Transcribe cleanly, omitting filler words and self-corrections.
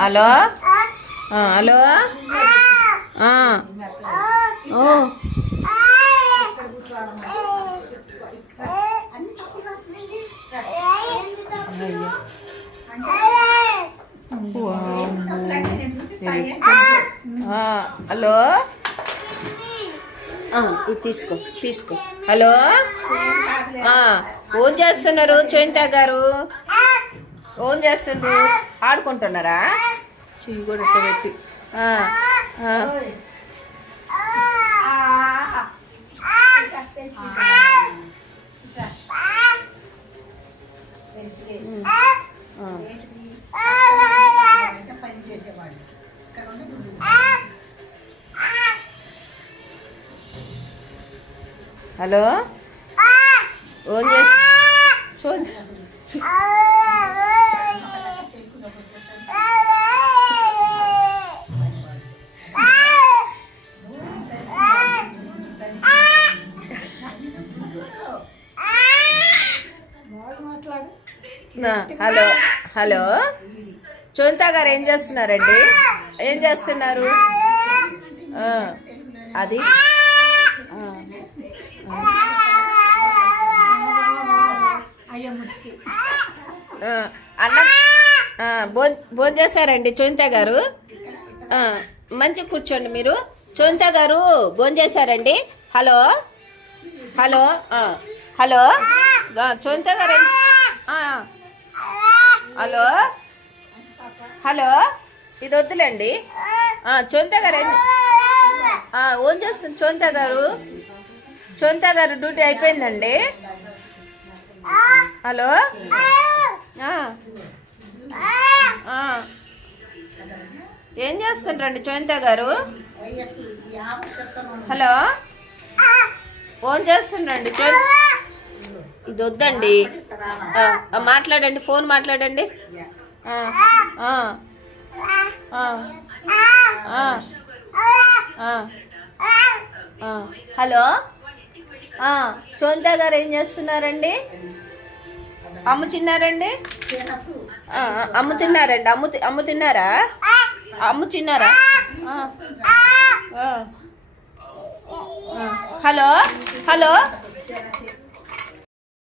Hello hello ఓ hello ఇది తీసుకో తీసుకో. హలో ఫోన్ చేస్తున్నారు చోయింతా గారు, ఫోన్ చేస్తున్నారు. ఆడుకుంటున్నారా? చెయ్యి కూడా పెట్టి హలో ఫోన్ హలో హలో చోయింతా గారు ఏం చేస్తున్నారండి? ఏం చేస్తున్నారు? అది అన్నం భోజనం చేశారండి చోయింతా గారు? మంచిగా కూర్చోండి మీరు. చోయింతా గారు భోజనం చేశారండి? హలో హలో హలో చోయింతా గారు హలో హలో ఇది వద్దులేండి. చోయింతా గారు ఓన్ చేస్తుంది చోయింతా గారు. చోయింతా గారు డ్యూటీ అయిపోయిందండి. హలో ఏం చేస్తుండ్రండి చోయింతా గారు? హలో ఫోన్ చేస్తుండ్రండి ఇది వద్దండి. మాట్లాడండి, ఫోన్ మాట్లాడండి. హలో చోయింతా గారు ఏం చేస్తున్నారండి? అమ్ముతున్నారండి? అమ్ముతున్నారండి? అమ్ముతున్నారా? అమ్ముతున్నారా? Hello hello